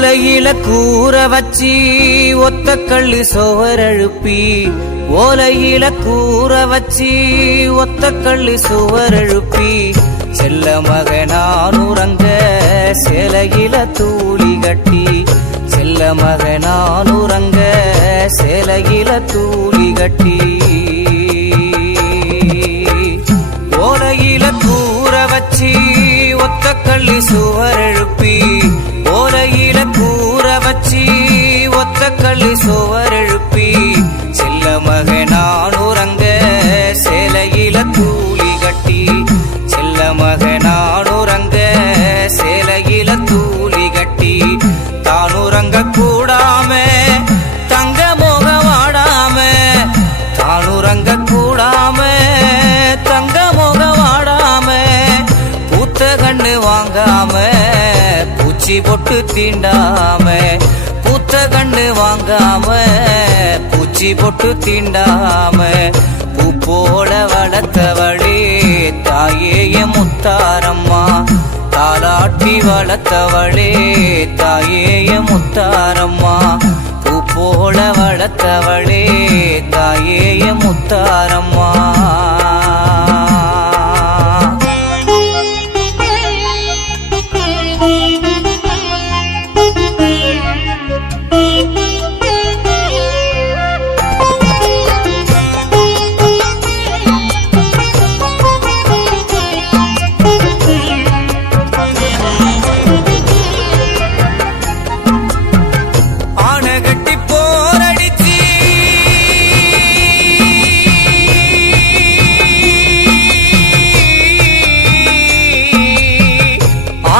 ஓலையில கூற வச்சி ஒத்த கள்ளு சுவரெழுப்பி, ஓலையில கூற வச்சி ஒத்த கள்ளு சுவரெழுப்பி, செல்ல மகனானுறங்க சேலையில தூளி கட்டி, செல்ல மகனானுறங்க சேலையில தூளி கட்டி. ஓலையில கூற வச்சி ஒத்த கள்ளு சுவரெழுப்பி, ஓலையில கூற வச்சி ஒத்த கள்ளு சுவரெழுப்பி, செல்ல மகனானுறங்க சேலையில தூளி கட்டி, செல்ல மகனானுறங்க சேலையில தூளி கட்டி. தானுறங்க கூடாம தங்க முகவாடாம, தானுறங்க கூடாம தங்க முகவாடாம, பூத்த கண்ணு வாங்காம பூச்சி பொட்டு தீண்டாம, பூத்த கண்ணு வாங்காம பூச்சி பொட்டு தீண்டாம, பூ போல வளர்த்தவளே தாயேய முத்தாரம்மா, தாலாட்டி வளர்த்தவளே தாயேய முத்தாரம்மா, பூ போல வளர்த்தவளே தாயேய முத்தாரம்மா.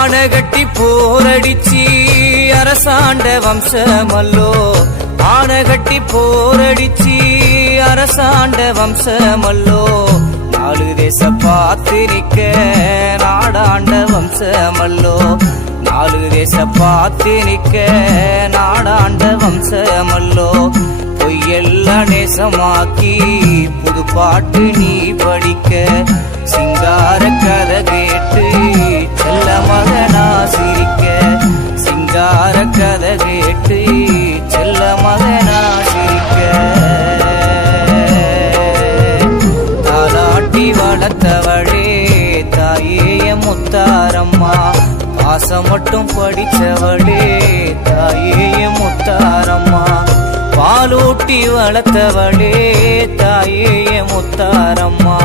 ஆனகட்டி போரடிச்சி அரசாண்ட வம்சமல்லோ, ஆனகட்டி போரடிச்சி அரசாண்ட வம்சமல்லோ, நாலு தேச பார்த்து நிக்க நாடாண்ட வம்சமல்லோ, நாலு தேச பார்த்து நிக்க நாடாண்ட வம்சமல்லோ. பொய்யெல்லாம் நேசமாக்கி புது பாட்டு நீ படிக்க, சிங்கார கதை கேட்டு செல்ல மகனா சிரிக்க, சிங்கார கதை கேட்டு செல்ல மகனா சிரிக்க. தாலாட்டி வளர்த்தவளே தாயேய முத்தாரம்மா, பாசம் மட்டும் படிச்சவளே தாயேய முத்தாரம்மா, பாலூட்டி வளர்த்தவளே தாயேய முத்தாரம்மா.